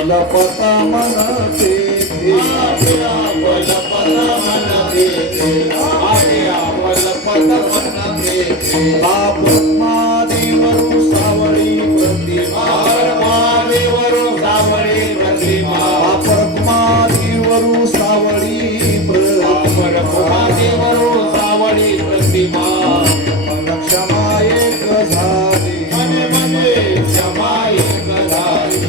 आपलपत म्हणते ब्रह्मादेवरू सावळी प्रतिमा ब्रह्मादेवरू सावळी प्रतिमा क्षमा एक झाली क्षमा एक झाली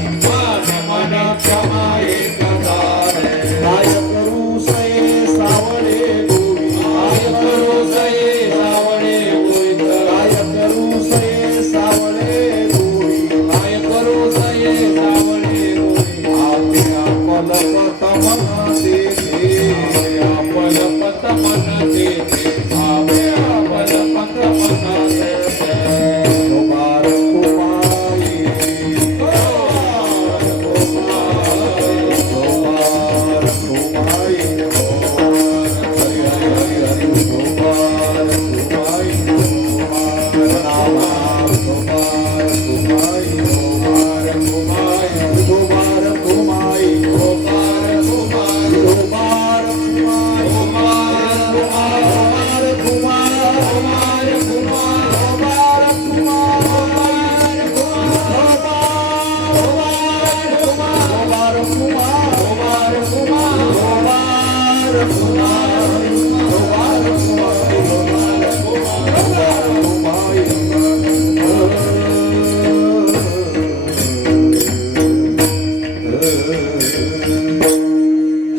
क्षमा एक झाली काय करू सये सावळे गोविंद काय करू सये सावळे गोविंद काय करू सये सावळे गोविंद काय करू सये सावळे गोविंद आपलपत म्हणते आपलपत म्हणते आपलपत म्हणते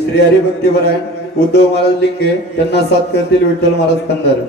श्री हरिभक्तीपरायण उद्धव महाराज लिंगे त्यांना साथ करतील विठ्ठल महाराज कंधार.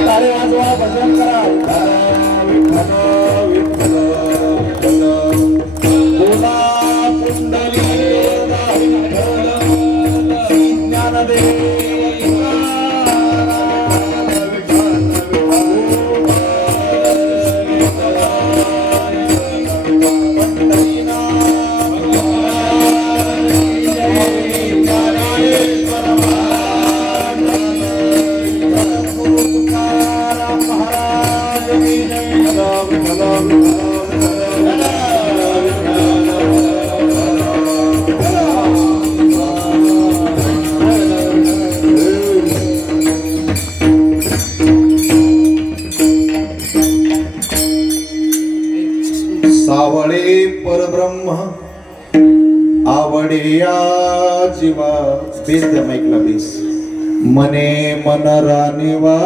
तारे वाजवा भजन करा बोला कुंडली सावळे परब्रह्म आवडे या जीवा बेस द्या माईकला बेस मने मन राणीवा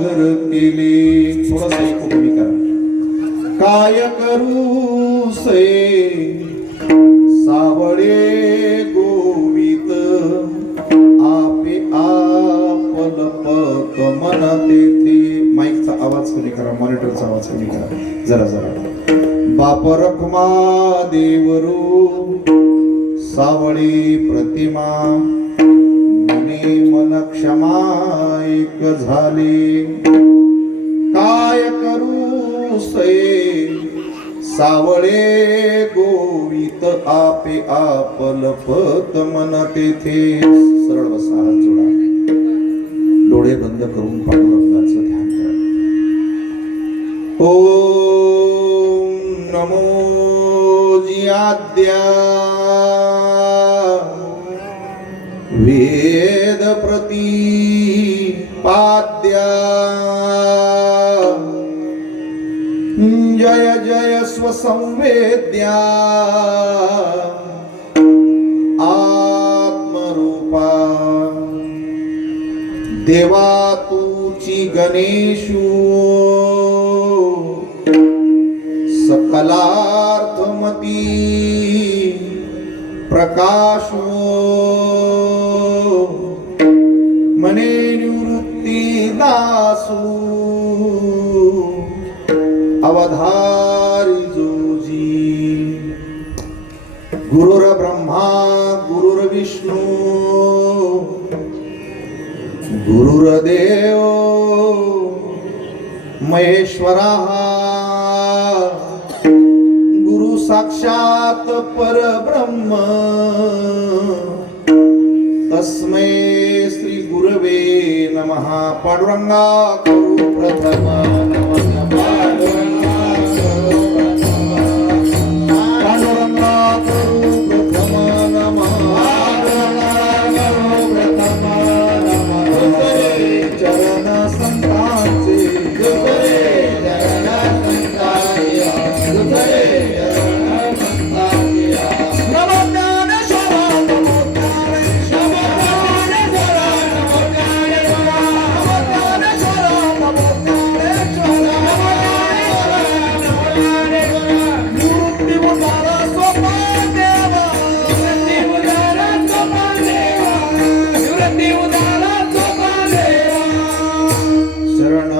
घर केले थोडासा एक कमी करा काय करू से सावळे गोवित आपे आपल पत मन तेथे माईकचा आवाज कमी करा मॉनिटरचा आवाज कमी करा जरा जरा बाप रखमा देवरू सावळी प्रतिमा मने मन क्षमा एक झाले काय करू से सावळे गोवित आपे आपल पत मन तेथे सरळ बसा हात जोडा डोळे बंद करून पांडुरंगाचं ध्यान करा ओम नमो जियाद्या वेद प्रतिपाद्या जय जय स्वसंवेद्या आत्मरूपा देवा तुची गणेशू सकलार्थमती प्रकाशो मने निवृत्ती दासू अवधारी जोजी गुरुर ब्रह्मा गुरुर विष्णू गुरुर्देव महेश्वरा गुरु साक्षात परब्रह्म तस्मै श्री गुरवे नमः पांडुरंगा करू प्रथम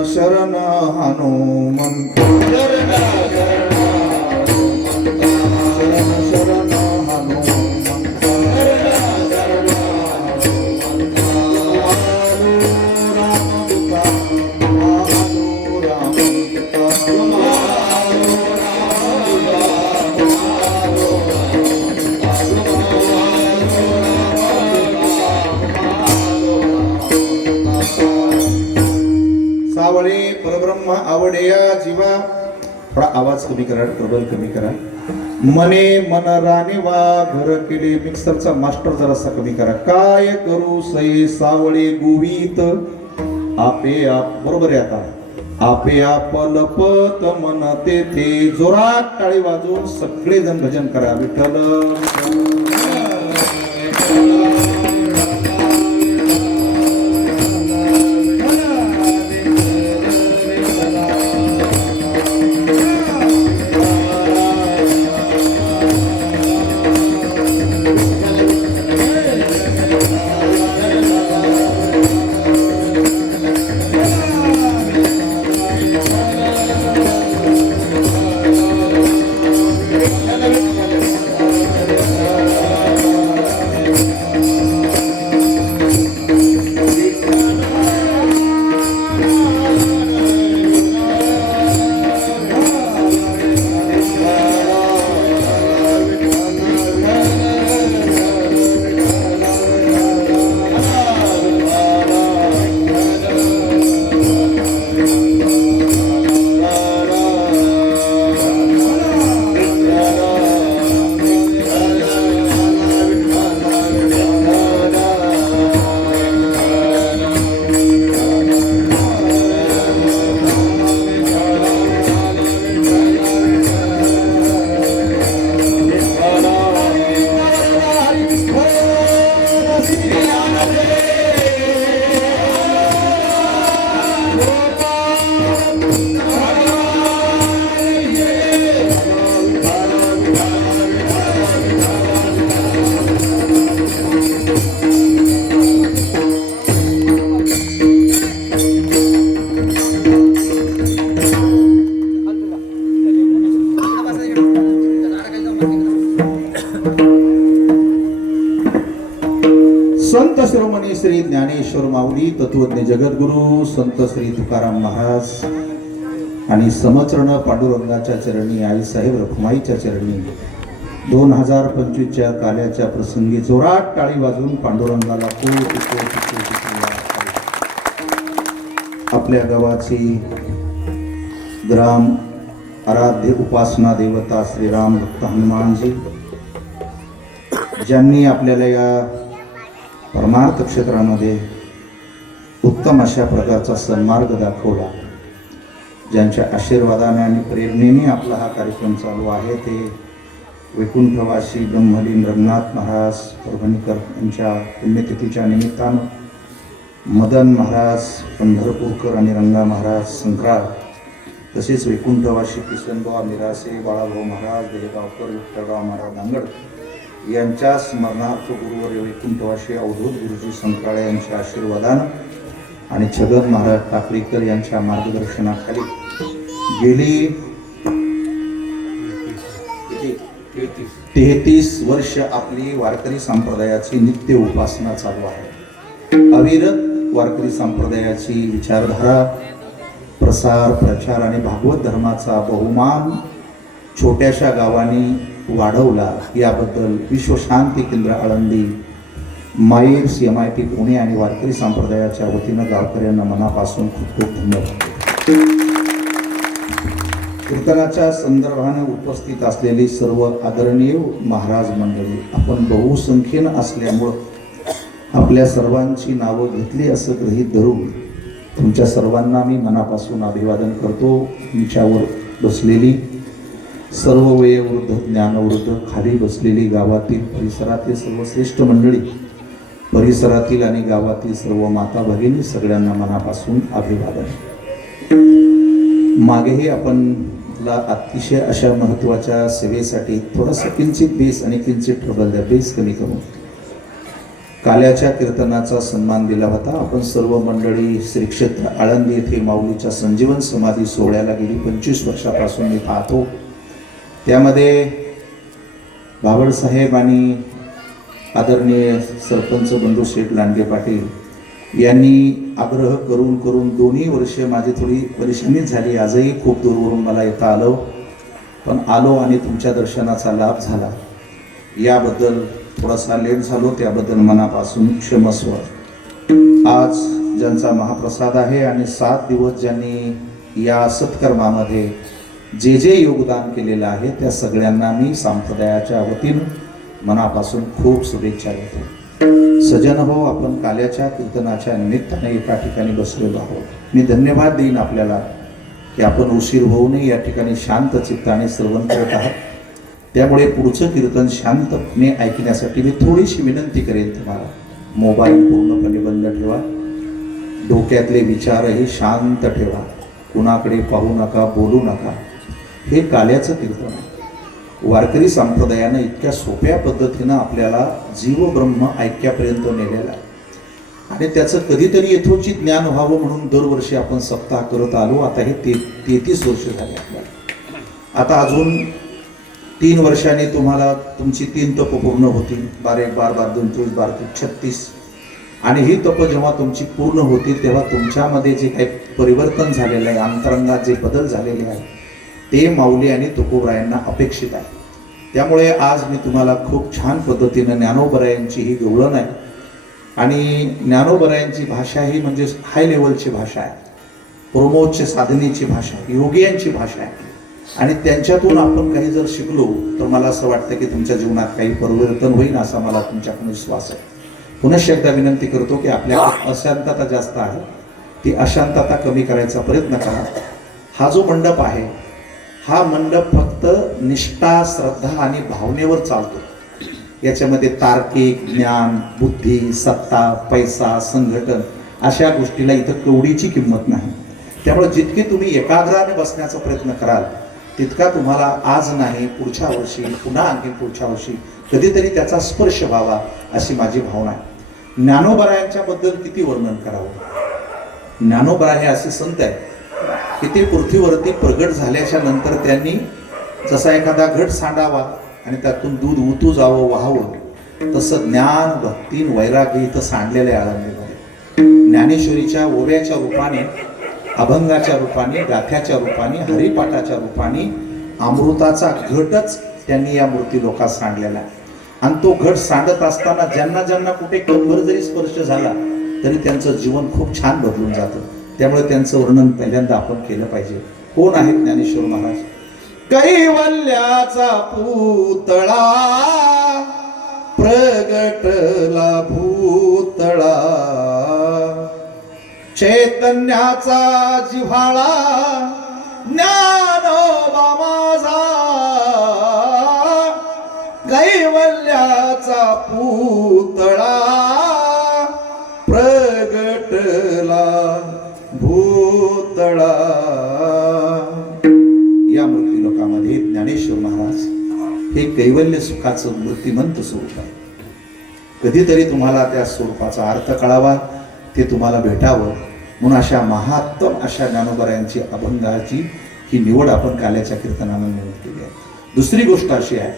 शरण हनुमंत शरण शरण हनुमंत सावळे परब्रह्म आवडया जीवा थोडा आवाज कमी करा ट्रबल कमी करा मने मन राणे वा घर केले मिक्सरचा मास्टर जरासा कमी करा काय करू सई सावळे गोवित आपे आप बरोबर आहे आता आपे आपल पत मन तेथे जोरात टाळी वाजवून सगळे जण भजन करा विठ्ठल ज्ञानेश्वर माऊली तत्वज्ञ जगद्गुरु संत श्री तुकाराम महाराज आणि समचरण पांडुरंगाच्या चरणी आईसाहेब रखुमाईच्या चरणी 2025च्या काल्याच्या प्रसंगी जोरात टाळी वाजवून पांडुरंगाला आपल्या गावाची ग्राम आराध्य उपासना देवता श्रीराम भक्त हनुमानजी ज्यांनी आपल्याला या परमार्थ क्षेत्रामध्ये उत्तम अशा प्रकारचा सन्मार्ग दाखवला, ज्यांच्या आशीर्वादाने आणि प्रेरणेने आपला हा कार्यक्रम चालू आहे, ते वैकुंठवासी ब्रह्मलीन रंगनाथ महाराज परभणीकर यांच्या पुण्यतिथीच्या निमित्तानं मदन महाराज पंढरपूरकर आणि रंगा महाराज संक्राळ, तसेच वैकुंठवासी किसनगाव निरासे बाळाभाऊ महाराज देगावकर विठ्ठलराव महाराज नांगड यांच्या स्मरणार्थ गुरुवर्य वैकुंठवासी अवधूत गुरुजी संक्राळे यांच्या आशीर्वादानं आणि छगन महाराज टाकळीकर यांच्या मार्गदर्शनाखाली गेली 33 वर्ष आपली वारकरी संप्रदायाची नित्य उपासना चालू आहे. अविरत वारकरी संप्रदायाची विचारधारा, प्रसार, प्रचार आणि भागवत धर्माचा बहुमान छोट्याशा गावांनी वाढवला, याबद्दल विश्वशांती केंद्र आळंदी, माईर्स, MIT पुणे आणि वारकरी संप्रदायाच्या वतीनं गावकऱ्यांना मनापासून खूप खूप धन्यवाद. कीर्तनाच्या संदर्भाने उपस्थित असलेली सर्व आदरणीय महाराज मंडळी, आपण बहुसंख्येनं असल्यामुळं आपल्या सर्वांची नावं घेतली असं गृहीत धरून तुमच्या सर्वांना मी मनापासून अभिवादन करतो. तुमच्यावर बसलेली सर्व वयोवृद्ध, ज्ञानवृद्ध, खाली बसलेली गावातील परिसरातील सर्व श्रेष्ठ मंडळी, परिसरातील आणि गावातील सर्व माता भगिनी, सगळ्यांना मनापासून अभिवादन. मागेही आपण अतिशय अशा महत्त्वाच्या सेवेसाठी थोडासा किंचित बेस आणि किंचित ट्रबल द्या, बेस कमी करून काल्याच्या कीर्तनाचा सन्मान दिला होता. आपण सर्व मंडळी श्री क्षेत्र आळंदी येथे माऊलीच्या संजीवन समाधी सोहळ्याला गेली 25 वर्षापासून मी पाहतो. त्यामध्ये बाबळसाहेब आणि आदरणीय सरपंच बंधू शेठ लांडगे पाटील यांनी आग्रह करून करून 2 वर्षे माझी थोडी परेशानी झाली. आजही खूप दूरवरून मला येता आलं, पण आलो आणि तुमच्या दर्शनाचा लाभ झाला. याबद्दल थोडासा लेट झालो, त्याबद्दल मनापासून क्षमस्व. आज ज्यांचा महाप्रसाद आहे आणि 7 दिवस ज्यांनी या सत्कर्मामध्ये जे जे योगदान केलेलं आहे, त्या सगळ्यांना मी संप्रदायाच्या वतीनं मनापासून खूप शुभेच्छा देतो. सजन हो, आपण काल्याच्या कीर्तनाच्या निमित्ताने एका ठिकाणी बसलेलो आहोत. मी धन्यवाद देईन आपल्याला की आपण उशीर होऊ नये या ठिकाणी शांत चित्ताने श्रवण करत आहात. त्यामुळे पुढचं कीर्तन शांतपणे ऐकण्यासाठी मी थोडीशी विनंती करेन तुम्हाला. मोबाईल पूर्णपणे बंद ठेवा, डोक्यातले विचारही शांत ठेवा, कुणाकडे पाहू नका, बोलू नका. हे काल्याचं कीर्तन आहे. वारकरी संप्रदायानं इतक्या सोप्या पद्धतीनं आपल्याला जीव ब्रह्म ऐक्यापर्यंत नेलेला आहे आणि त्याचं कधीतरी यथोचित ज्ञान व्हावं म्हणून दरवर्षी आपण सप्ताह करत आलो. आता हे 33 वर्ष झाले आपल्याला. आता अजून 3 वर्षांनी तुम्हाला तुमची 3 तप पूर्ण होतील. 12 12 12 24 12 36. आणि ही तप जेव्हा तुमची पूर्ण होतील तेव्हा तुमच्यामध्ये जे काही परिवर्तन झालेलं आहे, अंतरंगात जे बदल झालेले आहेत, ते माऊली आणि तुकोबरायांना अपेक्षित आहे. त्यामुळे आज मी तुम्हाला खूप छान पद्धतीनं ज्ञानोबरायांची ही गवळण आहे आणि ज्ञानोबरायांची भाषा ही म्हणजे हाय लेवलची भाषा आहे, प्रमोच्च साधनेची भाषा आहे, योगियांची भाषा आहे. आणि त्यांच्यातून आपण काही जर शिकलो तर मला असं वाटतं की तुमच्या जीवनात काही परिवर्तन होईल, असा मला तुमच्याकडून विश्वास आहे. पुनश्च एकदा विनंती करतो की आपल्याकडे अशांतता जास्त आहे, ती अशांतता कमी करायचा प्रयत्न करा. हा जो मंडप आहे, हा मंडप फक्त निष्ठा, श्रद्धा आणि भावनेवर चालतो. याच्यामध्ये तार्किक, ज्ञान, बुद्धी, सत्ता, पैसा, संघटन अशा गोष्टीला इथं कवडीची किंमत नाही. त्यामुळे जितके तुम्ही एकाग्राने बसण्याचा प्रयत्न कराल तितका तुम्हाला आज नाही, पुढच्या वर्षी, पुन्हा आणखी पुढच्या वर्षी कधीतरी त्याचा स्पर्श व्हावा अशी माझी भावना आहे. ज्ञानोबरायांच्या बद्दल किती वर्णन करावं. ज्ञानोबरा हे असे संत आहेत की ते पृथ्वीवरती प्रगट झाल्याच्या नंतर त्यांनी जसा एखादा घट सांडावा आणि त्यातून दूध उतू जावं, वाहावं, तसं ज्ञान, भक्ती, वैराग्य इथं सांडलेलं आहे आळंदीमध्ये. ज्ञानेश्वरीच्या ओव्याच्या रूपाने, अभंगाच्या रूपाने, गाथ्याच्या रूपाने, हरिपाठाच्या रूपाने अमृताचा घटच त्यांनी या मूर्ती लोकात सांडलेला आहे. आणि तो घट सांडत असताना ज्यांना ज्यांना कुठे कणभर जरी स्पर्श झाला तरी त्यांचं जीवन खूप छान बदलून जातं. त्यामुळे त्यांचं वर्णन पहिल्यांदा आपण केलं पाहिजे. कोण आहेत ज्ञानेश्वर महाराज? कैवल्याचा पुतळा प्रगटला भूतळा, चैतन्याचा जिव्हाळा ज्ञानोबा माझा, कैवल्याचा पुतळा प्रगटला भूतळा. या मूर्ती लोकांमध्ये ज्ञानेश्वर महाराज हे कैवल्य सुखाचं मूर्तिमंत स्वरूप आहे. कधीतरी तुम्हाला त्या स्वरूपाचा अर्थ कळावा, ते तुम्हाला भेटावं म्हणून अशा महात्तम अशा ज्ञानोबरायांची अभंगाची ही निवड आपण काल्याच्या कीर्तनानं निवड केली आहे. दुसरी गोष्ट अशी आहे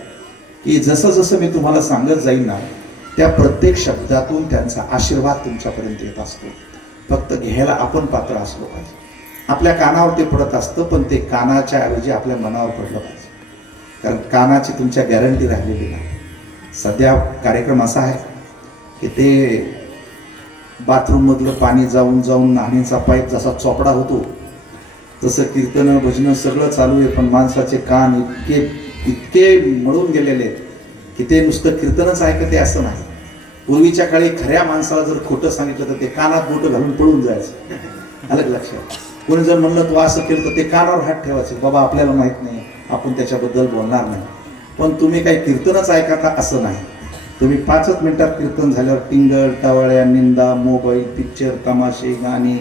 की जसं जसं मी तुम्हाला सांगत जाईल ना, त्या प्रत्येक शब्दातून त्यांचा आशीर्वाद तुमच्यापर्यंत येत असतो. फक्त घ्यायला आपण पात्र असलो पाहिजे. आपल्या कानावर ते पडत असतं, पण ते कानाच्या ऐवजी आपल्या मनावर पडलं पाहिजे. कारण कानाची तुमच्या गॅरंटी राहिलेली नाही. सध्या कार्यक्रम असा आहे की ते बाथरूममधलं पाणी जाऊन जाऊन नाणीचा पाईप जसा चोपडा होतो तसं कीर्तनं भजनं सगळं चालू आहे, पण माणसाचे कान इतके इतके मळून गेलेले आहेत की ते नुसतं कीर्तनच ऐकते असं नाही. पूर्वीच्या काळी खऱ्या माणसाला जर खोटं सांगितलं तर ते कानात बोटं घालून पळून जायचं. अलग लक्षात. कोणी जर म्हणलं तू असं केलं तर ते कानावर हात ठेवायचे, बाबा आपल्याला माहित नाही, आपण त्याच्याबद्दल बोलणार नाही. पण तुम्ही काही कीर्तनच ऐका असं नाही. तुम्ही 5 मिनिटात कीर्तन झाल्यावर टिंगल टावळ्या निंदा मोबाईल पिक्चर तमाशे गाणी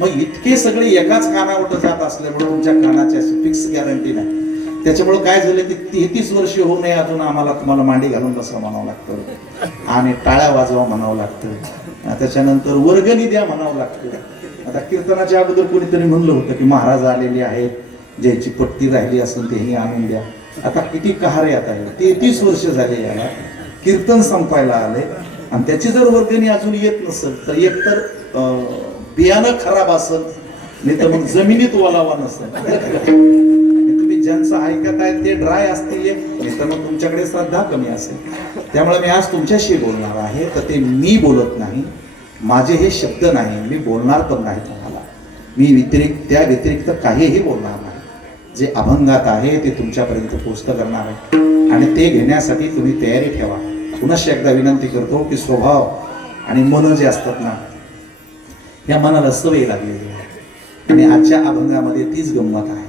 मग इतके सगळे एकाच कानावर जात असल्यामुळे तुमच्या कानाची अशी फिक्स गॅरंटी नाही. त्याच्यामुळे काय झालं की 33 वर्ष होऊ नये अजून आम्हाला तुम्हाला मांडी घालून बसा म्हणावं लागतं आणि टाळ्या वाजवा म्हणावं लागतं. त्याच्यानंतर वर्गणी द्या म्हणावं लागतं. आता कीर्तनाच्या अगोदर कोणीतरी म्हणलं होतं की महाराज आलेले आहेत, ज्याची पट्टी राहिली असेल तेही आणून द्या. आता किती कहारे आता आहे, 33 वर्ष झाले याला, कीर्तन संपायला आले आणि त्याची जर वर्गणी अजून येत नसेल तर एकतर बियाणं खराब असेल, नाही तर मग जमिनीत ओलावा नसेल. तुम्ही ज्यांचं ऐकत आहे ते ड्राय असतील, नाही तर मग तुमच्याकडे श्रद्धा कमी असेल. त्यामुळे मी आज तुमच्याशी बोलणार आहे, तर ते मी बोलत नाही, माझे हे शब्द नाही, मी बोलणार पण नाही तुम्हाला. मी त्या व्यतिरिक्त काहीही बोलणार नाही. जे अभंगात आहे ते तुमच्यापर्यंत पोचतं करणार आहे आणि ते घेण्यासाठी तुम्ही तयारी ठेवा. पुनश्च एकदा विनंती करतो की स्वभाव आणि मन जे असतात ना, या मनाला सवय लागलेली आहे आणि आजच्या अभंगामध्ये तीच गंमत आहे.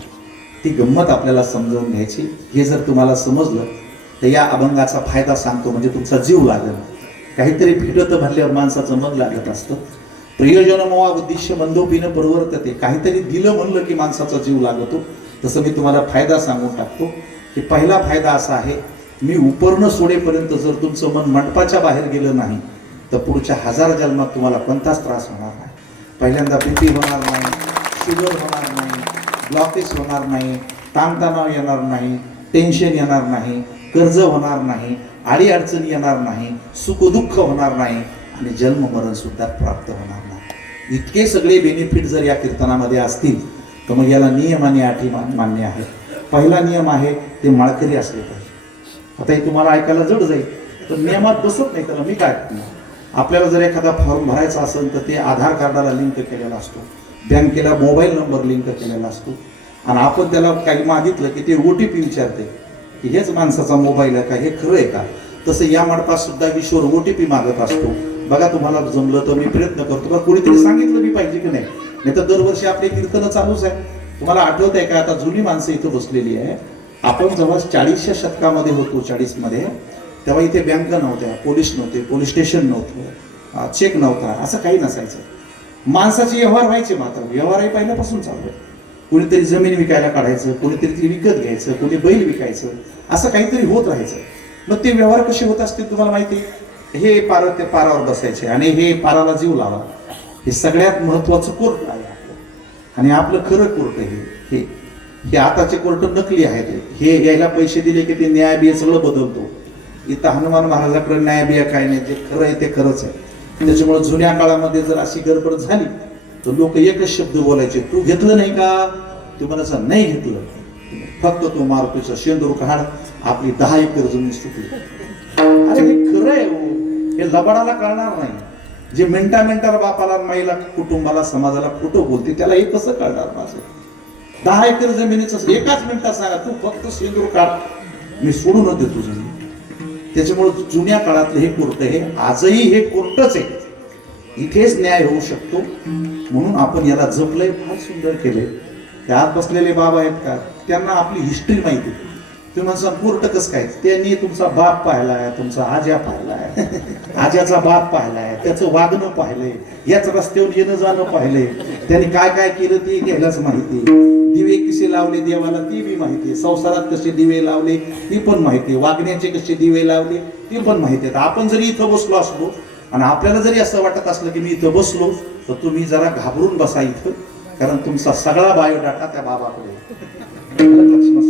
ती गंमत आपल्याला समजावून घ्यायची. हे जर तुम्हाला समजलं तर या अभंगाचा फायदा सांगतो म्हणजे तुमचा जीव लागेल. काहीतरी फिटत भरल्यावर माणसाचं मन लागत असतं. प्रयोजनमोवा उद्दिष्ट मंदोपीनं प्रवर्तते. काहीतरी दिलं म्हणलं की माणसाचा जीव लागतो. तसं मी तुम्हाला फायदा सांगून टाकतो की पहिला फायदा असा आहे, मी उपरणं सोडेपर्यंत जर तुमचं मन मंडपाच्या बाहेर गेलं नाही तर पुढच्या 1000 जन्मात तुम्हाला कोणताच त्रास होणार नाही. पहिल्यांदा बीपी होणार नाही, शुगर होणार नाही, ब्लॉकेज होणार नाही, ताणतणाव येणार नाही, टेन्शन येणार नाही, कर्ज होणार नाही, अडीअडचणी येणार नाही, सुखदुःख होणार नाही आणि जन्म मरण सुद्धा प्राप्त होणार नाही. इतके सगळे बेनिफिट जर या कीर्तनामध्ये असतील तर मग याला नियम आणि अटी मान्य आहे. पहिला नियम आहे ते माळकरी असले पाहिजे. आता हे तुम्हाला ऐकायला जड जाईल, तर नियमात बसत नाही. त्याला मी काय आपल्याला जर एखादा फॉर्म भरायचा असेल तर ते आधार कार्डाला लिंक केलेला असतो, बँकेला मोबाईल नंबर लिंक केलेला असतो आणि आपण त्याला काही मागितलं की ते OTP विचारते की हेच माणसाचा मोबाईल आहे का, हे खरं आहे का. तसं या मंडपात सुद्धा ईश्वर OTP मागत असतो. बघा तुम्हाला जमलं तर मी प्रयत्न करतो का कोणीतरी सांगितलं मी पाहिजे की नाही. नाही तर दरवर्षी आपले कीर्तन चालूच आहे. तुम्हाला आठवत आहे का, आता जुनी माणसं इथं बसलेली आहे. आपण जेव्हा 40च्या शतकामध्ये होतो, 40 मध्ये, तेव्हा इथे बँका नव्हत्या, पोलीस नव्हते, पोलीस स्टेशन नव्हतं, चेक नव्हता, असं काही नसायचं. माणसाचे व्यवहार व्हायचे. मात्र व्यवहारही पहिल्यापासून चालू आहे. कोणीतरी जमीन विकायला काढायचं, कोणीतरी ती विकत घ्यायचं, कोणी बैल विकायचं, असं काहीतरी होत राहायचं. मग ते व्यवहार कसे होत असतील तुम्हाला माहिती आहे. हे ते पारावर बसायचे आणि हे पाराला जीव लावा. हे सगळ्यात महत्वाचं कोर्ट आहे आणि आपलं खरं कोर्ट हे हे आताचे कोर्ट नकली आहेत. हे यायला पैसे दिले की ते न्यायबिय सगळं बदलतो. इथं हनुमान महाराजाकडे न्यायबिय काय नाही, जे खरं आहे ते खरंच आहे. त्याच्यामुळे जुन्या काळामध्ये जर अशी गडबड झाली तर लोक एकच शब्द बोलायचे, तू घेतलं नाही का? तू म्हणायचं नाही घेतलं, फक्त तू मारुतीचा शेंदूर काढ, आपली 10 एकर जमीन सुटली. अरे हे खरं आहे हो, हे लबाडाला कळणार नाही. जे मिनिटाला बापाला, माईला, कुटुंबाला, समाजाला खोटं बोलते त्याला हे कसं कळणार? माझं 10 एकर जमिनीचं एकाच मिनिटात सांगा, तू फक्त शेंदूर काढ, मी सोडूनच देतो जमीन. त्याच्यामुळे जुन्या काळातलं हे कोर्ट हे आजही हे कोर्टच आहे, इथेच न्याय होऊ शकतो. म्हणून आपण याला जपलंय, फार सुंदर केलंय. त्यात बसलेले बाबा आहेत का, त्यांना आपली हिस्ट्री माहिती. तुम्ही म्हणसा कोर्ट कसं काय? त्यांनी तुमचा बाप पाहिलाय, तुमचा आज्या पाहिलाय, आज्याचा बाप पाहिलाय, त्याचं वागणं पाहिलंय, याच रस्त्यावर येणं जाणं पाहिलंय, त्यांनी काय काय केलं ते घ्यायलाच माहिती. दिवे कसे लावले देवाला ती बी माहिती, संसारात कसे दिवे लावले ती पण माहिती, वागण्याचे कसे दिवे लावले ती पण माहिती. आपण जरी इथं बसलो असलो आणि आपल्याला जरी असं वाटत असलं की मी इथं बसलो, तर तुम्ही जरा घाबरून बसा इथं, कारण तुमचा सगळा बायोडाटा त्या बाबाकडे.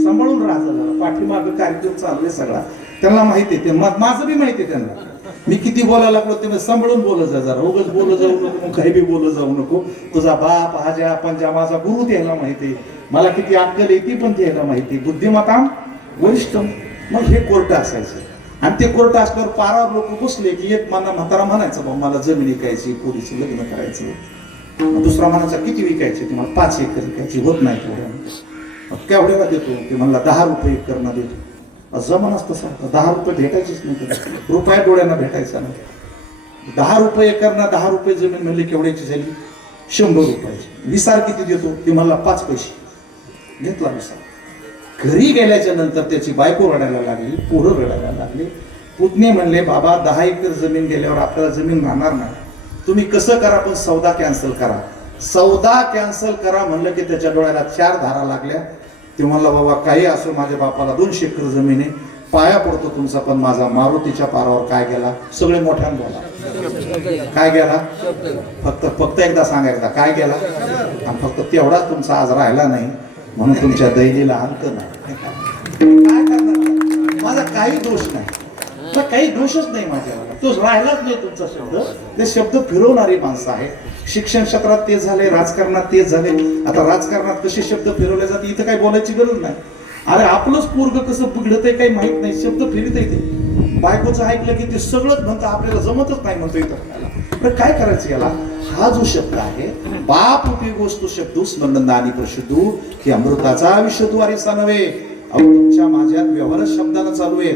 सांभाळून राहा जरा, पाठीमागं कार्यक्रम चालू आहे सगळा, त्यांना माहिती आहे. माझं बी माहिती आहे त्यांना, मी किती बोलायला लागलो ते सांभाळून बोलत जा जरा, उगाच बोलत जाऊ नको, काही बी बोलत जाऊ नको. तुझा बाप आजा पंजा माझा गुरु त्याला माहिती आहे, मला किती अक्कल आहे ती पण त्याला माहिती. बुद्धिमत्ता वरिष्ठ. मग हे कोर्ट असायचं आणि ते कोर्ट असल्यावर पारावर लोक बसले की एक म्हातारा म्हणायचं, बाबा मला जमीन विकायची, पोरीचं लग्न करायचं. दुसरा म्हणायचा किती विकायची? तुम्हाला 5 एकर विकायची, होत नाही तेवढ्या. केवढ्याला देतो? ते म्हणला 10 रुपये एकरना देतो. जमानाच तसा, 10 रुपये भेटायचीच नाही, रुपया डोळ्यांना भेटायचा नाही. 10 रुपये एकरना 10 रुपये जमीन म्हणली केवढ्याची झाली? 100 रुपयाची. विसार किती देतो? ते म्हणला 5 पैसे. घेतला विसार. घरी गेल्याच्या नंतर त्याची बायको रडायला लागली, पोरं रडायला लागली. पुतणे म्हणले, बाबा 10 एकर जमीन गेल्यावर आपल्याला जमीन राहणार नाही, तुम्ही कसं करा पण सौदा कॅन्सल करा. सौदा कॅन्सल करा म्हणलं की त्याच्या डोळ्याला 4 धारा लागल्या. ते म्हणला, बाबा काही असो, माझ्या बापाला 200 एकर जमीन आहे, पाया पडतो तुमचा, पण माझा मारुतीच्या पारावर काय गेला? सगळे मोठ्यानं बोला, काय गेला? फक्त एकदा सांगा, एकदा काय गेला? आणि फक्त तेवढाच तुमचा आज राहिला नाही, म्हणून तुमच्या दैनीला अंत नाही. काय करणार? माझा काही दोष नाही, काही दोषच नाही माझ्यावर, तो राहिलाच नाही तुमचा शब्द. ते शब्द फिरवणारी माणसं आहे. शिक्षण क्षेत्रात तेच झाले, राजकारणात तेच झाले. आता राजकारणात कसे शब्द फिरवले जाते इथं काही बोलायची गरज नाही. अरे आपलंच पोरग कसं बिघडत आहे काही माहित नाही, शब्द फिरत येते. बायकोचं ऐकलं की ते सगळंच म्हणतं, आपल्याला जमतच नाही म्हणतो इथं. काय करायचं याला? हा जो शब्द आहे, बाप उपयोगोस्तु शब्दू स्मरणदानी प्रशुद्धू, की अमृताचा विशुद्वारी नव्हे. तुमच्या माझ्यात व्यवहार शब्दानं चालू आहे.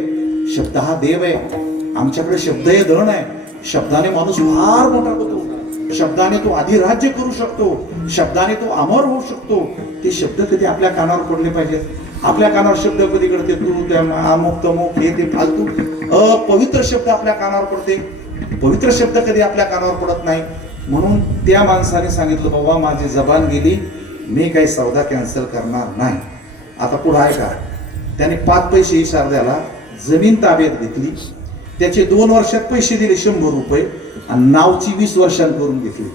शब्द हा देव आहे, आमच्याकडे शब्द हे धन आहे. शब्दाने माणूस फार मोठा होतो, शब्दाने तो अधिराज्य करू शकतो, शब्दाने तो अमर होऊ शकतो. ते शब्द कधी आपल्या कानावर पडले पाहिजेत. आपल्या कानावर शब्द कधी घडते, तू अमुक तमुक हे ते फालतू अपवित्र शब्द आपल्या कानावर पडते. पवित्र शब्द कधी आपल्या कानावर पडत नाही. म्हणून त्या माणसाने सांगितलं, बाबा माझी जबान गेली, मी काही सौदा कॅन्सल करणार नाही. आता पुढे आहे का? त्याने 5 पैसे इशार द्याला जमीन ताब्यात घेतली. त्याचे 2 वर्षात पैसे दिले 100 रुपये आणि नावची 20 वर्षांत करून घेतली.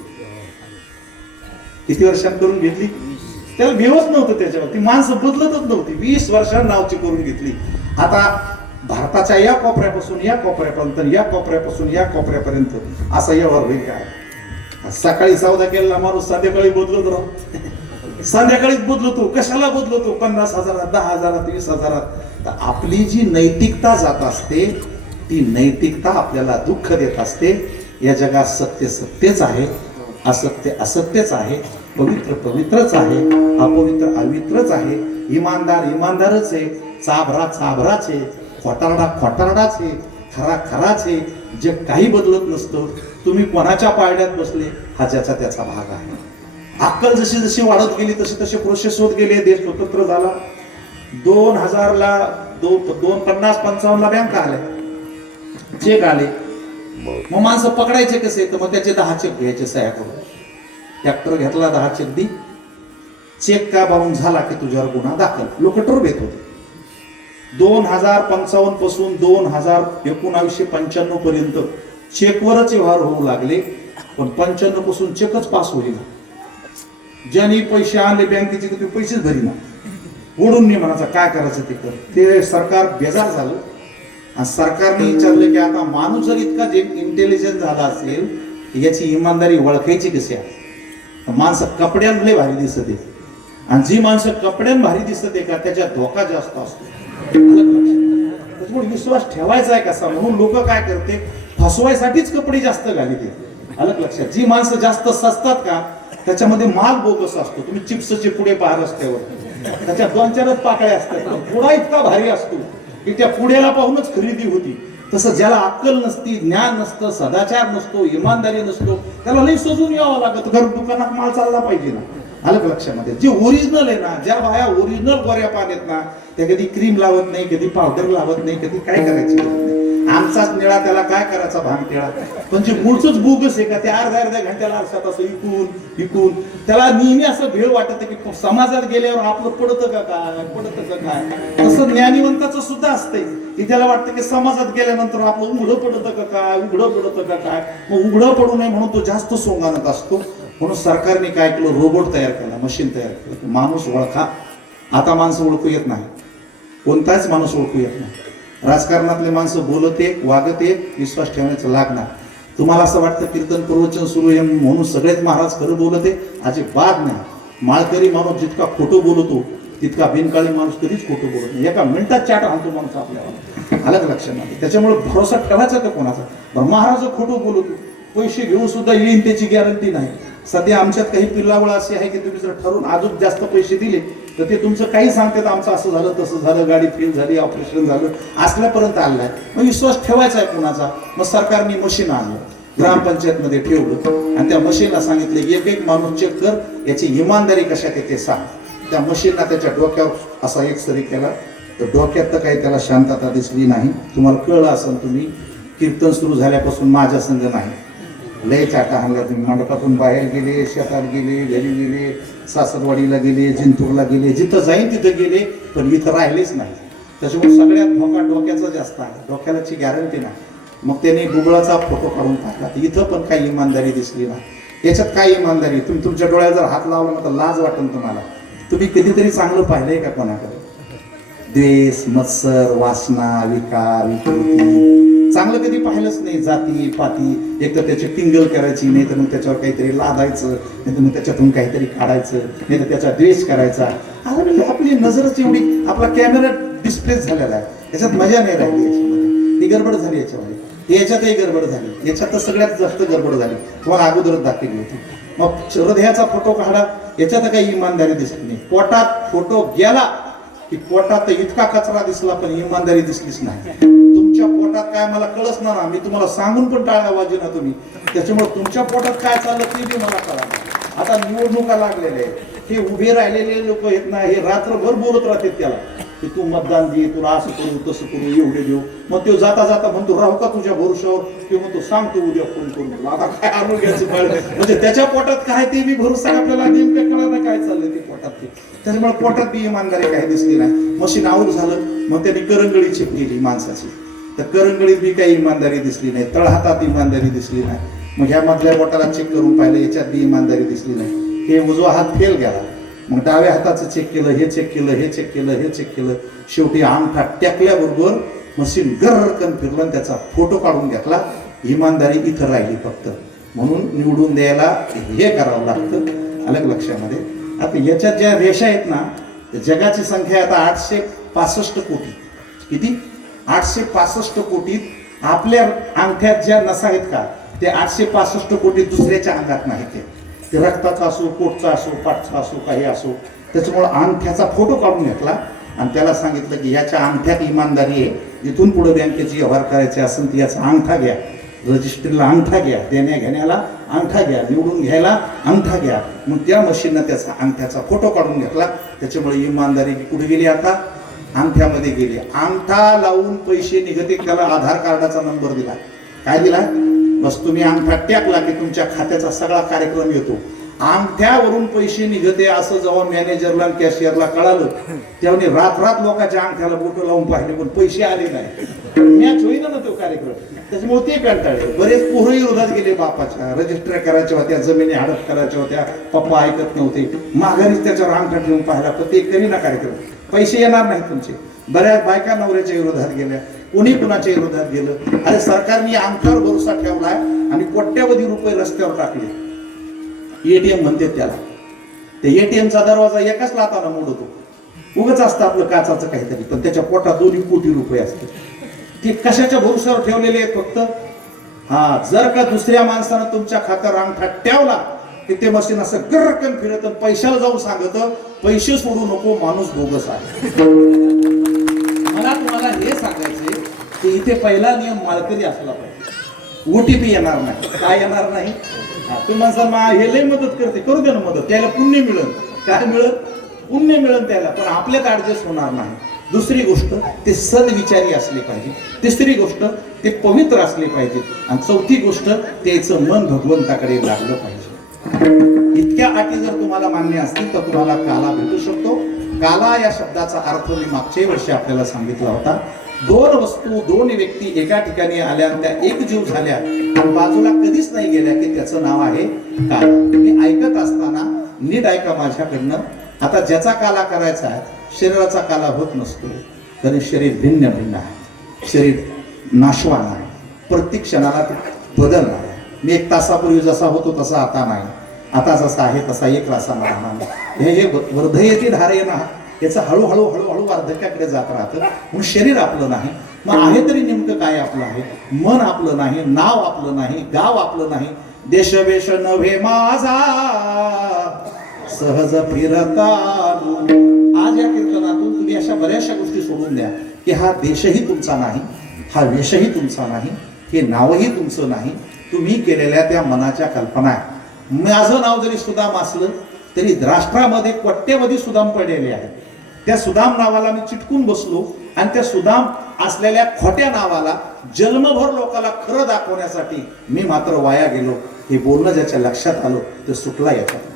किती वर्षांत करून घेतली? त्याला भेवच नव्हतं त्याच्यावर, ती माणसं बदलतच नव्हती. 20 वर्षांत नावची करून घेतली. आता भारताच्या या कोपऱ्यापासून या कोपऱ्यापर्यंत, या कोपऱ्यापासून या कोपऱ्यापर्यंत असा व्यवहार होईल काय? सकाळी सौदा केलेला माणूस संध्याकाळी बदलत राहतो, संध्याकाळीच बदलतो. कशाला बदलतो? 50,000, 10,000, 20,000. तर आपली जी नैतिकता जात असते, ती नैतिकता आपल्याला दुःख देत असते. या जगात सत्य सत्यच आहे, असत्य असत्यच आहे, पवित्र पवित्रच आहे, अपवित्र अवित्रच आहे, इमानदार इमानदारच आहे, चाभरा चाभराच आहे, खोटारडा खोटारडाच आहे, खरा खराच आहे. जे काही बदलत नसतं. तुम्ही कोणाच्या पायड्यात बसले हा ज्याचा त्याचा भाग आहे. अक्कल जशी जशी वाढत गेली तसे तसे प्रोसेस होत गेले. देश स्वतंत्र झाला. 2000ला 50-55ला बँक आल्या, चेक आले. मग माणसं पकडायचे कसे? तर मग त्याचे 10 चेक घ्यायचे सह्या करून. ट्रॅक्टर घेतला, 10 चेक दी, चेक का बाहून झाला की तुझ्यावर गुन्हा दाखल. लोक ठरवेत होते. 2055 पासून 1995 पर्यंत चेकवरच व्यवहार होऊ लागले. पण 95 पासून चेकच पास होईल. ज्यांनी पैसे आणले बँकेचे ते पैसेच भरीना, ओढून नाही म्हणायचं, काय करायचं ते कर. ते सरकार बेजार झालं आणि सरकारने विचारलं की आता माणूस जर इतका इंटेलिजंट झाला असेल याची इमानदारी ओळखायची कशी आहे? माणसं कपड्यान लय भारी दिसते आणि जी माणसं कपड्यान भारी दिसते का त्याच्यात धोका जास्त असतो. त्याच्यामुळे विश्वास ठेवायचा आहे कसा म्हणून लोक काय करते, फसवायसाठीच कपडे जास्त घालते. अलग लक्षात. जी माणसं जास्त सस्तात का त्याच्यामध्ये माल बोगस असतो. तुम्ही चिप्सचे पुढे पहा रस्त्यावर, त्याच्या 2-4च पाकळ्या असतात, पुडा इतका भारी असतो की त्या पुढ्याला पाहूनच खरेदी होती. तसं ज्याला अक्कल नसती, ज्ञान नसतं, सदाचार नसतो, इमानदारी नसतो, त्याला लई सजून यावं लागत. घर दुकानात माल चालला पाहिजे ना. अलग लक्षामध्ये. जे ओरिजिनल आहे ना, ज्या बाया ओरिजिनल गोऱ्या पाण्यात ना, त्या कधी क्रीम लावत नाही, कधी पावडर लावत नाही, कधी काय करायची. आमचाच निळा त्याला काय करायचा भांग टिळा. पण जे मूळच बोगस आहे का ते अर्ध्या घंट्याला आरशात असं इकून त्याला नेहमी असं भेळ वाटत की समाजात गेल्यावर आपलं पडतं का काय. तसं ज्ञानीवंताचं सुद्धा असतंय की त्याला वाटतं की समाजात गेल्यानंतर आपलं उघडं पडतं का काय. मग उघडं पडू नये म्हणून तो जास्त सोंगानत असतो. म्हणून सरकारने काय केलं, रोबोट तयार केला, मशीन तयार केलं. माणूस ओळखा. आता माणसं ओळखू येत नाही, कोणताच माणूस ओळखू येत नाही. राजकारणातले माणसं बोलत एक वागत एक, विश्वास ठेवण्याचं लागणार. तुम्हाला असं वाटतं कीर्तन प्रवचन सुरू आहे म्हणून सगळेच महाराज खरं बोलत आहे? अजिबात नाही. माळकरी माणूस जितका खोटं बोलतो तितका बिनकाळी माणूस कधीच खोटं बोलत नाही. एका मिनिटात चाट आणतो माणूस आपल्याला. अलग लक्षात नाही. त्याच्यामुळे भरोसा ठेवायचा का कोणाचा? महाराज खोटं बोलतो, पैसे घेऊन सुद्धा येईन त्याची गॅरंटी नाही. सध्या आमच्यात काही पिल्लावळ अशी आहे की तुम्ही जर ठरवून अजून जास्त पैसे दिले तर ते तुमचं काही सांगतात, आमचं असं झालं तसं झालं, गाडी फेल झाली, ऑपरेशन झालं, असल्यापर्यंत आलाय. मग विश्वास ठेवायचा आहे कुणाचा? मग सरकारने मशीन आणलं, ग्रामपंचायतमध्ये ठेवलं आणि त्या मशीनला सांगितलं की एक माणूस चेक कर, याची इमानदारी कशात येते सांग. त्या मशीनला त्याच्या डोक्यावर असा एक्सरे केला तर डोक्यात तर काही त्याला शांतता दिसली नाही. तुम्हाला कळलं असेल, तुम्ही कीर्तन सुरू झाल्यापासून माझ्या संघ नाही, लय चाटा हाणला. तुम्ही मंडपातून बाहेर गेले, शेतात गेले, घरी गेले, सासरवाडीला गेले, जिंतूरला गेले, जिथं जाईन तिथं गेले, पण इथं राहिलेच नाही. त्याच्यामुळे सगळ्यात धोका डोक्याचा जास्त आहे. डोक्यालाची गॅरंटी नाही. मग त्याने गुगळाचा फोटो काढून टाकला तर इथं पण काही इमानदारी दिसली नाही. याच्यात काय इमानदारी? तुम्ही तुमच्या डोळ्यात जर हात लावला ना तर लाज वाटेल तुम्हाला. तुम्ही कधीतरी चांगलं पाहिलंय का कोणाकडे? द्वेष, मत्सर, वासना, विकार, विकृती चांगलं कधी पाहिलंच नाही. जाती पाती, एक तर त्याची टिंगल करायची, नाही तर मग त्याच्यावर काहीतरी लादायचं, नाही तर मग त्याच्यातून काहीतरी काढायचं, नाही तर त्याचा द्वेष करायचा. अरे आपली नजरच एवढी, आपला कॅमेरा डिस्प्लेच झालेला आहे, याच्यात मजा नाही राहिली. याच्यामध्ये ती गडबड झाली, याच्यामध्ये याच्यातही गडबड झाली, याच्यात तर सगळ्यात जास्त गडबड झाली. तुम्हाला अगोदरच दाखवली होती. मग हृदयाचा फोटो काढा, याच्यात काही इमानदारी दिसली नाही. पोटात फोटो गेला की पोटात इतका कचरा दिसला पण इमानदारी दिसलीच नाही. तुमच्या पोटात काय मला कळच ना, मी तुम्हाला सांगून पण टाळ्या वाजे ना तुम्ही. त्याच्यामुळे तुमच्या पोटात काय चाललं ते बी मला कळा. आता निवडणुका लागलेल्या आहेत, हे उभे राहिलेले लोक आहेत ना, हे रात्रभर बोलत राहतात त्याला की तू मतदान दे, तुला असं करू तसं करू, एवढे देऊ. मग तो जाता जाता म्हणतो राहू का तुझ्या भरोशावर, किंवा तो सांगतो उद्या फोन करून तुला. आता काय आरोग्याचं पाळ, म्हणजे त्याच्या पोटात काय ते बी भरोसा आपल्याला नेमकं कळलं काय चाललंय ते पोटात ते. त्याच्यामुळे पोटात बी इमानदारी काही दिसली नाही. मशीन आऊट झालं, मग त्यांनी करंगळी चिपकेली माणसाची, तर करंगळीत बी काही इमानदारी दिसली नाही. तळहातात इमानदारी दिसली नाही. मग ह्या मधल्या बोटाला चेक करून पाहिलं, याच्यात बी इमानदारी दिसली नाही. हे उजवा हात फेल गेला. मग डाव्या हाताचं चेक केलं, हे चेक केलं, हे चेक केलं, हे चेक केलं. शेवटी अंगठा टेकल्याबरोबर मशीन गरकन फिरलं, त्याचा फोटो काढून घेतला. इमानदारी इथं राहिली फक्त. म्हणून निवडून द्यायला हे करावं लागतं. अलग लक्षामध्ये. आता याच्यात ज्या रेषा आहेत ना, जगाची संख्या आता 865 कोटी. किती? 865 कोटीत आपल्या अंगठ्यात ज्या नसा आहेत का, ते 865 कोटी दुसऱ्याच्या अंगात नाही. ते रक्ताचा असो, पोटचा असो, पाठचा असो, काही असो. त्याच्यामुळं अंगठ्याचा फोटो काढून घेतला आणि त्याला सांगितलं की याच्या अंगठ्यात इमानदारी आहे. इथून पुढे बँकेची व्यवहार करायचे असेल तर याचा अंगठा घ्या, रजिस्ट्रीला अंगठा घ्या, देण्या घेण्याला अंगठा घ्या, निवडून घ्यायला अंगठा घ्या. मग त्या मशीननं त्याचा अंगठ्याचा फोटो काढून घेतला. त्याच्यामुळे इमानदारी कुठे गेली? आता अंगठ्यामध्ये गेली. अंगठा लावून पैसे निघते, त्याला आधार कार्डाचा नंबर दिला. काय दिला? बस तुम्ही अंगठा टाकला की तुमच्या खात्याचा सगळा कार्यक्रम येतो. अंगठ्यावरून पैसे निघते असं जेव्हा मॅनेजरला आणि कॅशियरला कळालं, त्याने रात लोकांच्या अंगठ्याला बोटं लावून पाहिले पण पैसे आले नाही. मॅच होईना ना तो कार्यक्रम. त्याच्यामुळे ते कंटाळले. बरेच पोरं विरोधात गेले बापाच्या, रजिस्टर करायच्या होत्या, जमिनी हडप करायच्या होत्या, पप्पा ऐकत नव्हते. माघारीच त्याच्यावर अंगठा ठेवून पाहिला पण ते करीना कार्यक्रम, पैसे येणार नाही तुमचे. बऱ्याच बायका नवऱ्याच्या विरोधात गेल्या कोणी कुणाच्या विरोधात गेलं. अरे सरकारने अंगठावर भरोसा ठेवलाय आणि कोट्यावधी रुपये रस्त्यावर टाकले. एटीएम म्हणते त्याला. ते एटीएमचा दरवाजा एकाच लाताना मोडतो. उगच असतं आपलं काचाचं काहीतरी, पण त्याच्या पोटात 2 कोटी रुपये असते. ते कशाच्या भरोश्यावर ठेवलेले आहेत फक्त. हा, जर का दुसऱ्या माणसानं तुमच्या खात्यावर अंगठा ठेवला की ते मशीन असं गरकन फिरत पैशाला जाऊन सांगत पैसे सोडू नको, माणूस बोगस आहे. मला तुम्हाला हे सांगायचे की इथे पहिला नियम मालकरी असला पाहिजे. ओटीपी येणार नाही. काय येणार नाही? तुम्ही म्हणसाल हे लय मदत करते, करू दे ना मदत, त्याला पुण्य मिळेल. काय मिळेल? पुण्य मिळेल त्याला, पण आपल्यात ऍडजस्ट होणार नाही. दुसरी गोष्ट, ते सद्विचारी असले पाहिजे. तिसरी गोष्ट, ते पवित्र असले पाहिजे. आणि चौथी गोष्ट, त्याचं मन भगवंताकडे लागलं पाहिजे. इतक्या अटी जर तुम्हाला मान्य असतील तर तुम्हाला काला भेटू शकतो. काला या शब्दाचा अर्थ मी मागच्या वर्षी आपल्याला सांगितला होता. 2 वस्तू, 2 व्यक्ती एका ठिकाणी आल्या, त्या एक जीव झाल्या आणि बाजूला कधीच नाही गेल्या की त्याचं नाव आहे काला. तुम्ही ऐकत असताना नीट ऐका माझ्याकडनं. आता ज्याचा काला करायचा आहे, शरीराचा काला होत नसतो, तरी शरीर भिन्न भिन्न आहे. शरीर नाशवान आहे. प्रत्येक क्षणाला ते बदलणार आहे. मी 1 तासापूर्वी जसा होतो तसा आता नाही. आता जसा आहे तसा 1 तासाला राहणार. हे वर्धयती धारेना, याचं हळूहळू हळूहळू वार्धक्याकडे जात राहतं. म्हणून शरीर आपलं नाही. मग आहे तरी नेमकं काय आपलं आहे? मन आपलं नाही, नाव आपलं नाही, गाव आपलं नाही. देशवेश नव्हे माझा सहज फिरता. आज या कीर्तनातून तुम्ही अशा बऱ्याचशा गोष्टी सोडून द्या की हा देशही तुमचा नाही, हा वेशही तुमचा नाही, हे नावही तुमचं नाही. तुम्ही केलेल्या त्या मनाच्या कल्पना आहे. माझं नाव जरी सुदाम असलं तरी राष्ट्रामध्ये कोट्यवधी सुदाम पडलेले आहेत. त्या सुदाम नावाला मी चिटकून बसलो आणि त्या सुदाम असलेल्या खोट्या नावाला जन्मभर लोकांना खरं दाखवण्यासाठी मी मात्र वाया गेलो. हे बोलणं ज्याच्या लक्षात आलं ते सुटला याच्यात.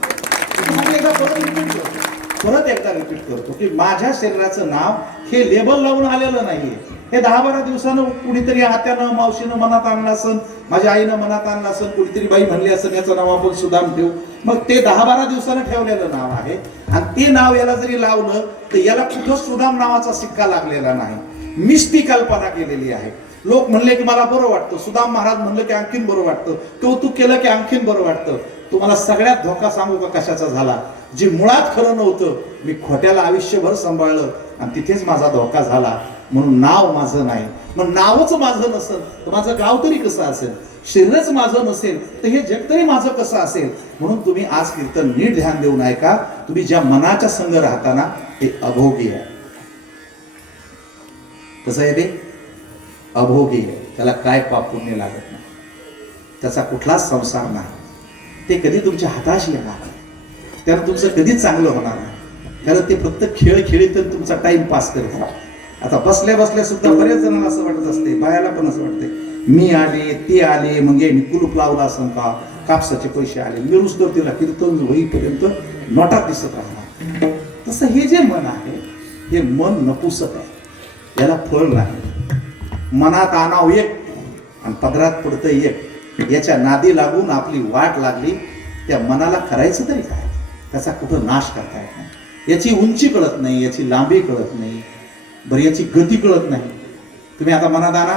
परत एकदा रिपीट करतो की माझ्या शरीराचं नाव हे लेबल लावून आलेलं नाहीये. हे 10-12 दिवसानं कुणीतरी आत्यानं मावशीनं मनात आणलं असन, माझ्या आईनं मनात आणलं असन, कुणीतरी बाई म्हणली असन याचं नाव आपण सुदाम ठेवू. मग ते 10-12 दिवसानं ठेवलेलं नाव आहे. आणि ते नाव याला जरी लावलं तर याला कुठं सुदाम नावाचा सिक्का लागलेला नाही. मीच ती कल्पना केलेली आहे. लोक म्हणले की मला बरं वाटतं, सुदाम महाराज म्हणलं की आणखीन बरं वाटतं, कौतुक केलं की आणखीन बरं वाटतं. तुम्हाला सगळ्यात धोका सांगू का कशाचा झाला? जे मुळात खरं नव्हतं, मी खोट्याला आयुष्यभर सांभाळलं आणि तिथेच माझा धोका झाला. म्हणून नाव माझं नाही. मग नावच माझं नसेल तर माझं गाव तरी कसं असेल? शरीरच माझं नसेल तर हे जग तरी माझं कसं असेल? म्हणून तुम्ही आज कीर्तन नीट ध्यान देऊन ऐका. तुम्ही ज्या मनाच्या संग राहताना ते अभोगी आहे. कसं आहे ते? अभोगी आहे. त्याला काय पाप पुण्य लागत नाही, त्याचा कुठलाच संसार नाही. ते कधी तुमच्या हाताशी येणार नाही, त्याला तुमचं कधीच चांगलं होणार नाही. कारण ते फक्त खेळ खेळीत तुमचा टाइम पास करतात. आता बसल्या बसल्या सुद्धा बरेच जणांना असं वाटत असते, बायाला पण असं वाटते, मी आले ते आले मग मी कुलूप लावला असं का, कापसाचे पैसे आले, मिरूस तर तिला कीर्तन होईपर्यंत नोटात दिसत राहणार. तसं हे जे मन आहे हे मन नपुसक आहे, याला फळ नाही. मनात आणाव एक आणि पदरात पडतं एक. याच्या नादी लागून आपली वाट लागली. त्या मनाला करायचं तरी काय? त्याचा कुठं नाश करता येत नाही. याची उंची कळत नाही, याची लांबी कळत नाही, बरं याची गती कळत नाही. तुम्ही आता मनात आणा,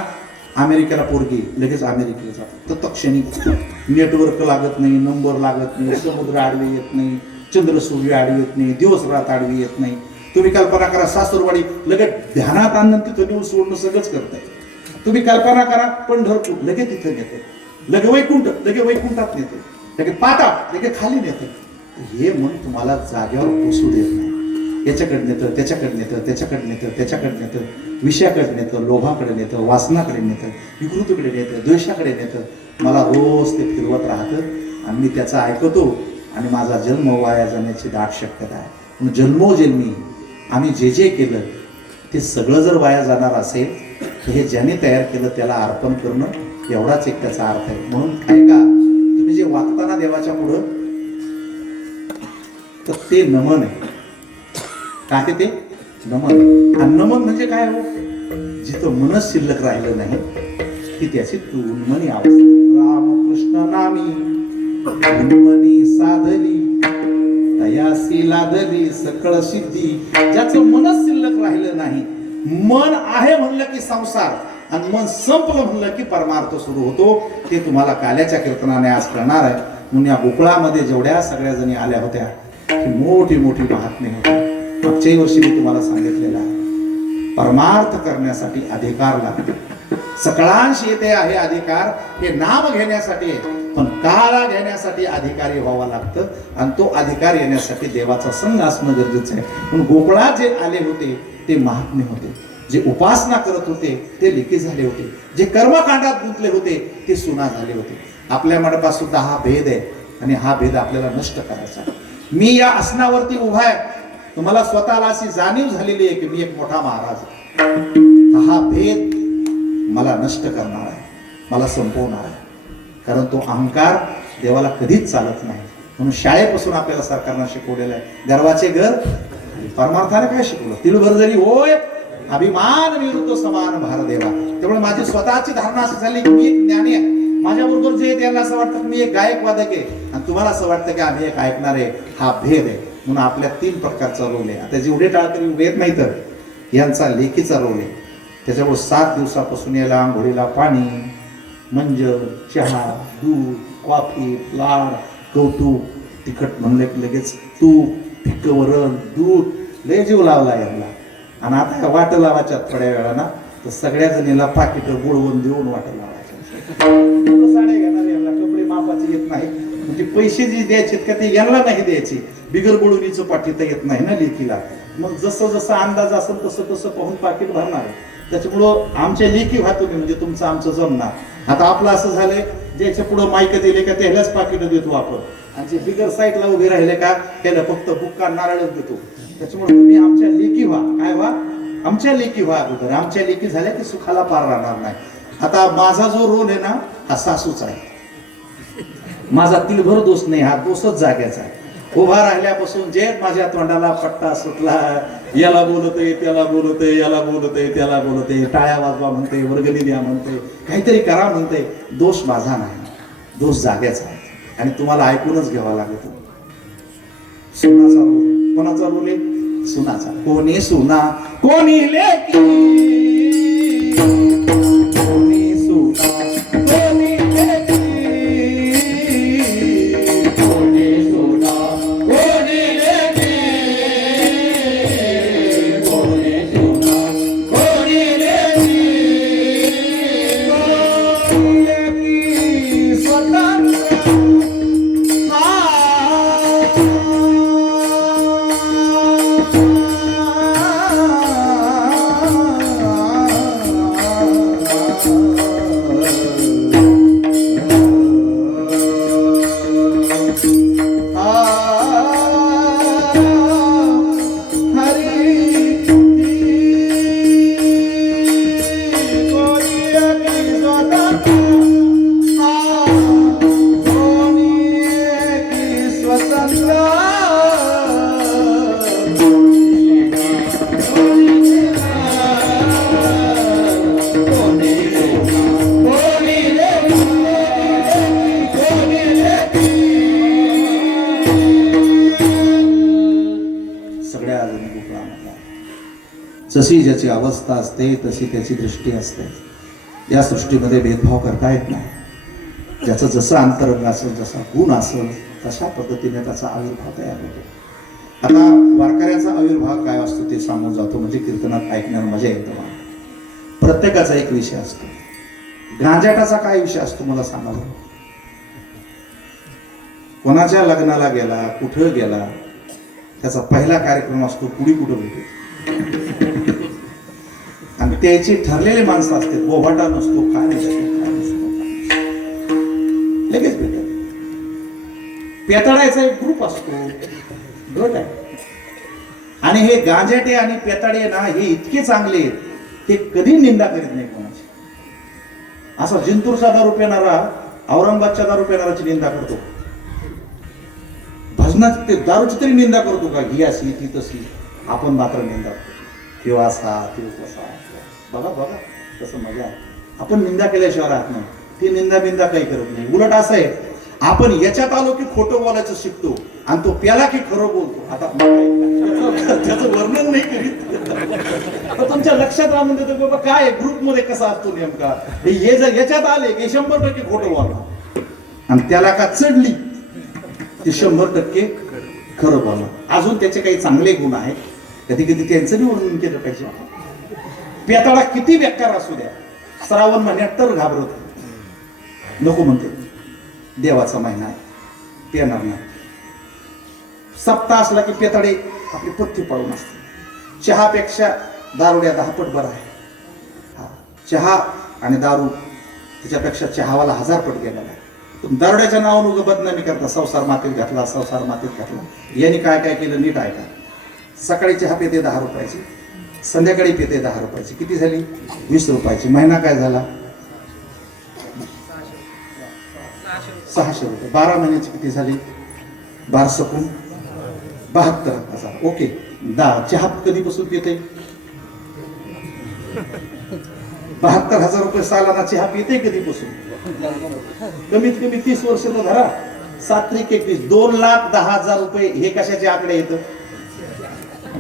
अमेरिकेला पोरगी, लगेच अमेरिकेला जातो. तर तक्षणी नेटवर्क लागत नाही, नंबर लागत नाही, समुद्र आडवे येत नाही, चंद्र सूर्य आडवी येत नाही, दिवस रात आडवी येत नाही. तुम्ही कल्पना करा, सासूरवाडी लगेच ध्यानात आणून तिथं नेऊन सोडणं सगळंच करताय. तुम्ही कल्पना करा, पंढरपूर लगेच तिथं नेते, लगे वैकुंठ लगे वैकुंठात नेते, लगे पाटा लगे खाली नेते. हे मन तुम्हाला जागेवर बसू देत नाही. याच्याकडे नेतं, त्याच्याकडे नेतं, त्याच्याकडे नेतं, त्याच्याकडे नेतं, विषयाकडे नेतं, लोभाकडे नेतं, वासनाकडे नेतं, विकृतीकडे नेतं, द्वेषाकडे नेतं. मला रोज ते फिरवत राहतं आणि मी त्याचं ऐकतो आणि माझा जन्म वाया जाण्याची दाट शक्यता आहे. म्हणून जन्मोजन्मी आम्ही जे जे केलं ते सगळं जर वाया जाणार असेल तर हे ज्याने तयार केलं त्याला अर्पण करणं एवढाच एक त्याचा अर्थ आहे. म्हणून ऐका, तुम्ही जे वागताना देवाच्या पुढं तर ते नमन आहे. काय ते नमन? आणि नमन म्हणजे काय हो? जिथं मनच शिल्लक राहिलं नाही की त्याची तुनमनी अवस्था. रामकृष्ण नामी तुनमनी साधली तयासी लादली सकळ सिद्धी. ज्याचं मनच शिल्लक राहिलं नाही. मन आहे म्हणलं की संसार, आणि मन संपलं म्हणलं की परमार्थ सुरू होतो. ते तुम्हाला काल्याच्या कीर्तनाने आज कळणार आहे. म्हणून या गोकुळामध्ये जेवढ्या सगळ्या जणी आल्या होत्या ही मोठी मोठी महात्मे होती. मागच्याही वर्षी मी तुम्हाला सांगितलेलं आहे, परमार्थ करण्यासाठी अधिकार लागतो. सकळांश येते आहे अधिकार, हे नाम घेण्यासाठी आहे, पण काळा घेण्यासाठी अधिकारी व्हावं लागतं. आणि तो अधिकार येण्यासाठी देवाचा संग असणं गरजेचं आहे. म्हणून गोकुळात जे आले होते ते महात्मे होते, जे उपासना करत होते ते लेखी झाले होते, जे कर्मकांडात गुंतले होते ते सुना झाले होते. आपल्या मंडपात सुद्धा हा भेद आहे आणि हा भेद आपल्याला नष्ट करायचा आहे. मी या आसनावरती उभा आहे, तुम्हाला स्वतःला अशी जाणीव झालेली आहे की मी एक मोठा महाराज आहे. हा भेद मला नष्ट करणार आहे, मला संपवणार आहे. कारण तो अहंकार देवाला कधीच चालत नाही. म्हणून शाळेपासून आपल्याला सरकारनं शिकवलेलं आहे, गर्वाचे घर परमार्थाने काय शिकवलं, तिळभर जरी होय अभिमान विरुद्ध समान भार देवा. त्यामुळे माझी स्वतःची धारणा अशी झाली की मी एक ज्ञानी आहे. माझ्याबरोबर जे त्यांना असं वाटतं की मी एक गायक वादक आहे आणि तुम्हाला असं वाटतं की आम्ही एक ऐकणार आहे. हा भेद आहे. म्हणून आपल्या 3 प्रकारचा रोल आहे. आता जेवढे टाळकरी उभे येत नाही तर यांचा लेखीचा रोल आहे. त्याच्यामुळे 7 दिवसापासून याला आंघोळीला पाणी, मंजर, चहा, दूध, कॉफी, लाड, कौतुक, तिखट म्हणलं की लगेच तूप, फिक्क वरण, दूध लय जीव लावला यांना. आणि आता वाट लावायच्या थोड्या वेळानं तर सगळ्या जणीला पाकिट बुडवून देऊन वाट लावायच्या. साड्या घेणार यांना कपडे मापाचे येत नाही, म्हणजे पैसे जे द्यायचे का ते यांना नाही द्यायचे. बिगर बुडवणीचं पाकिट येत नाही ना लेखीला. मग जसं जसं अंदाज असेल तसं तसं पाहून पाकिट भरणार. त्याच्यामुळं आमच्या लेखी व्हा तुम्ही, म्हणजे तुमचं आमचं जमणार. आता आपलं असं झालंय, ज्याच्या पुढं माईक दिले का त्यालाच पाकिट देतो आपण, आणि जे बिगर साईडला उभे राहिले का त्याला फक्त बुक्का नारळच देतो. त्याच्यामुळे तुम्ही आमच्या लेखी व्हा. काय व्हा? आमच्या लेखी व्हा. अगोदर आमच्या लेखी झाल्या की सुखाला पार राहणार नाही. आता माझा जो रोल आहे ना हा सासूचा आहे. माझा तिलभर दोष नाही, हा दोषच जाग्याचा आहे. उभा राहिल्यापासून जे माझ्या तोंडाला पट्टा सुटला, याला बोलतय त्याला बोलतय, याला बोलतय त्याला बोलतय, टाळ्या वाजवा म्हणते, वर्गणी द्या म्हणते, काहीतरी करा म्हणते, दोष माझा नाही, दोष जाग्याचा आहे. आणि तुम्हाला ऐकूनच घ्यावा लागतो. सुनाचा रोल आहे. कोणाचा रोल आहे? सुनाचा. कोणी सुना कोणी लेकी, कोणी सुना कोणी लेकी, कोणी सुना कोणी लेकी, कोणी सुना कोणी लेकी, कोणी लेकी स्वतंत्र जशी ज्याची अवस्था असते तशी त्याची दृष्टी असते. या सृष्टीमध्ये भेदभाव करता येत नाही. ज्याचं जसं अंतरंग असेल, जसा गुण असेल, तशा पद्धतीने त्याचा आविर्भाव तयार होतो. आता वारकऱ्याचा आविर्भाव काय असतो ते सांगून जातो, म्हणजे कीर्तनात ऐकण्याला मजा येते. प्रत्येकाचा एक विषय असतो. गांजाटाचा काय विषय असतो मला सांगा. कोणाच्या लग्नाला गेला, कुठं गेला, त्याचा पहिला कार्यक्रम असतो कुडी कुठं भेटू. आणि त्याची ठरलेली माणसं असते, बोभाटा नसतो, काय नसतो, लगेच भेटत. पेताळायचा एक ग्रुप असतो, गट आहे. आणि हे गांजेटे आणि पेताळे ना हे इतके चांगले आहेत, ते कधी निंदा करीत नाही कोणाची. असा जिंतूरचा दारू पिणारा औरंगाबादच्या दारू पिणाराची निंदा करतो, भजनात ते दारूची तरी निंदा करतो का, ही अशी ती तशी. आपण मात्र निंदा करतो, किंवा असा किंवा कसा. बघा बघा तसं मजा आहे. आपण निंदा केल्याशिवाय राहत नाही. ती निंदा बिंदा काही करत नाही. उलट असं आहे, आपण याच्यात आलो की खोटं बोलायचं शिकतो आणि तो प्याला की खरं बोलतो. आता त्याचं वर्णन नाही करीत. तर तुमच्या लक्षात राहून देतो की बाबा काय ग्रुपमध्ये कसा असतो नेमका हे जर याच्यात आले की 100% खोटं बोलणार आणि त्याला का चढली ते 100% खरं बोलणार. अजून त्याचे काही चांगले गुण आहेत, कधी कधी त्यांचं बी वर्णन केलं पाहिजे. पेताळा किती बेकार असू द्या, श्रावण महिन्यात तर घाबरत नको म्हणते, देवाचा महिना आहे पेणार नाही. सप्ताह असला की पेताळे आपली पत्ती पळून असते. चहापेक्षा दारुड्या 10 पट बरा आहे. हा, चहा आणि दारू त्याच्यापेक्षा चहावाला 1000 पट गेलेला आहे. पण दारुड्याच्या नावानं उगं बदनामी करता, संसार मातीत घातला, संसार मातीत घातला. यांनी काय काय केलं नीट ऐका. सकाळी चहा पिते 10 रुपयाची, संध्याकाळी पिते 10 रुपयाची, किती झाली 20 रुपयाची. महिना काय झाला 600 रुपये. 12 महिन्याची किती झाली 12 सकून 72,000. ओके, चहा कधीपासून पिते 72,000 रुपये सालाना चहा पिते कधीपासून? कमीत कमी 30 वर्ष तर धरा. 7 त्रिक 21, 2,10,000 रुपये. हे कशाचे आकडे येतं?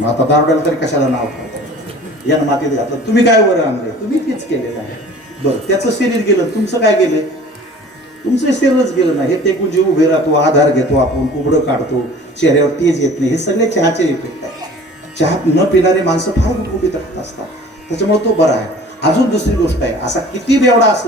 आता दारुड्याला तरी कशाला नाव ठेवतं? यानं मातीत घातलं. तुम्ही काय वर आणले? तुम्ही तेच केलेलं आहे. बरं, त्याचं शरीर गेलं, तुमचं काय गेलं? तुमचं शरीरच गेलं ना. हे टेकून जीव उभे राहतो, आधार घेतो आपण, कुबडं काढतो, चेहऱ्यावर तेज येत नाही. हे सगळे चहाचे इफेक्ट आहे. चहा न पिणारे माणसं फार गुटगुटीत असतात, त्याच्यामुळे तो बरा आहे. अजून दुसरी गोष्ट आहे, असा किती बेवडा असला